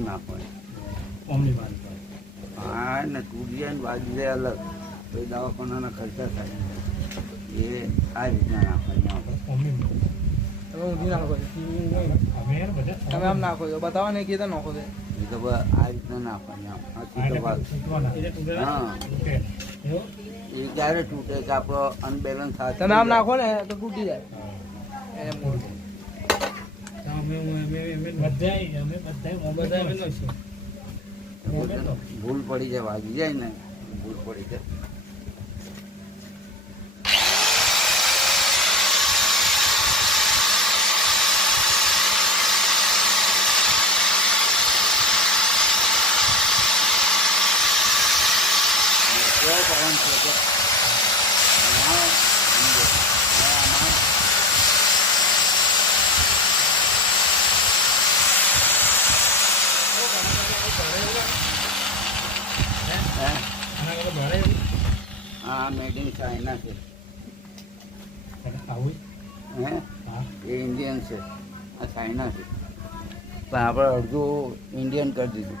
આમ નાખવાની. ઓમની વાત કરો. હા ને તૂટી જાય ને વાગી જાય અલગ, પછી દવાખાનાના ખર્ચા થાય. એ આ રીતના નાખવાની આપણે. ઓમની વાત. તમે ઊંધી નાખો છો. અમે યાર બધા તમે આમ નાખો છો, બતાવો ને કે નાખો છો. એ તો આ રીતના નાખવાની આમ. આ સીધો ભાગ. હા. ઓકે. એવું? એ ક્યારે તૂટે કે આપણો અનબેલેન્સ થાય. તમે આમ નાખો ને તો તૂટી જાય. એમ ભૂલ પડી જાય, વાગી જાય ને ભૂલ પડી જાય. કેવો પવન છે કે હા, સમજો. હવે આમાં હે? હા, મેડ ઇન ચાઇના છે. હે? એ ઇન્ડિયન છે, આ ચાઇના છે. પણ આપણે અડધું ઇન્ડિયન કરી દીધું.